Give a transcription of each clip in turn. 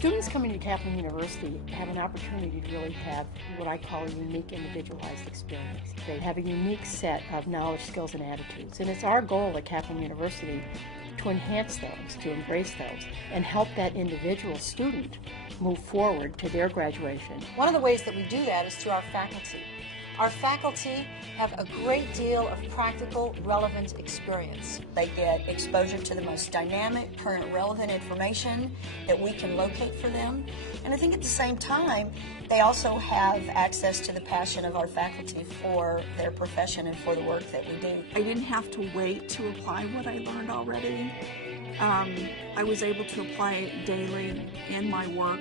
Students coming to Kaplan University have an opportunity to really have what I call a unique individualized experience. They have a unique set of knowledge, skills, and attitudes. And it's our goal at Kaplan University to enhance those, to embrace those, and help that individual student move forward to their graduation. One of the ways that we do that is through our faculty. Our faculty have a great deal of practical, relevant experience. They get exposure to the most dynamic, current, relevant information that we can locate for them. And I think at the same time, they also have access to the passion of our faculty for their profession and for the work that we do. I didn't have to wait to apply what I learned already. I was able to apply it daily in my work.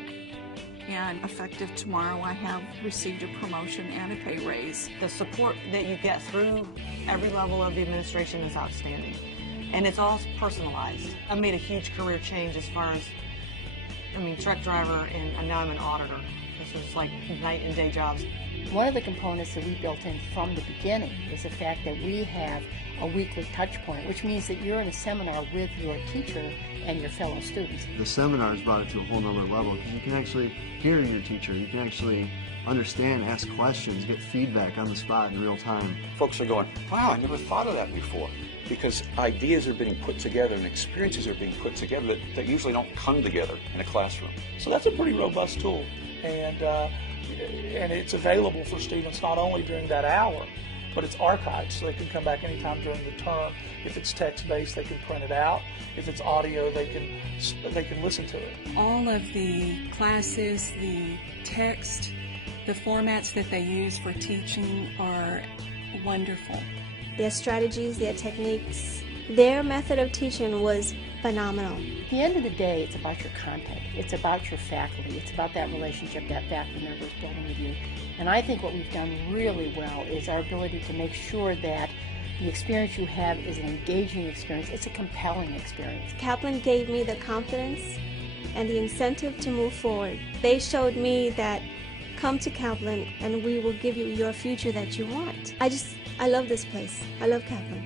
And effective tomorrow, I have received a promotion and a pay raise. The support that you get through every level of the administration is outstanding. And it's all personalized. I've made a huge career change as far as, truck driver and now I'm an auditor. This was like night and day jobs. One of the components that we built in from the beginning is the fact that we have a weekly touch point, which means that you're in a seminar with your teacher and your fellow students. The seminars brought it to a whole nother level because you can actually hear your teacher, you can actually understand, ask questions, get feedback on the spot in real time. Folks are going, wow, I never thought of that before, because ideas are being put together and experiences are being put together that usually don't come together in a classroom. So that's a pretty robust tool, and it's available for students not only during that hour, but it's archived, so they can come back anytime during the term. If it's text-based, they can print it out. If it's audio, they can listen to it. All of the classes, the text, the formats that they use for teaching are wonderful. Their strategies, their techniques, their method of teaching was phenomenal. At the end of the day, it's about your content. It's about your faculty. It's about that relationship that faculty member is building with you. And I think what we've done really well is our ability to make sure that the experience you have is an engaging experience. It's a compelling experience. Kaplan gave me the confidence and the incentive to move forward. They showed me that come to Kaplan and we will give you your future that you want. I love this place. I love Kaplan.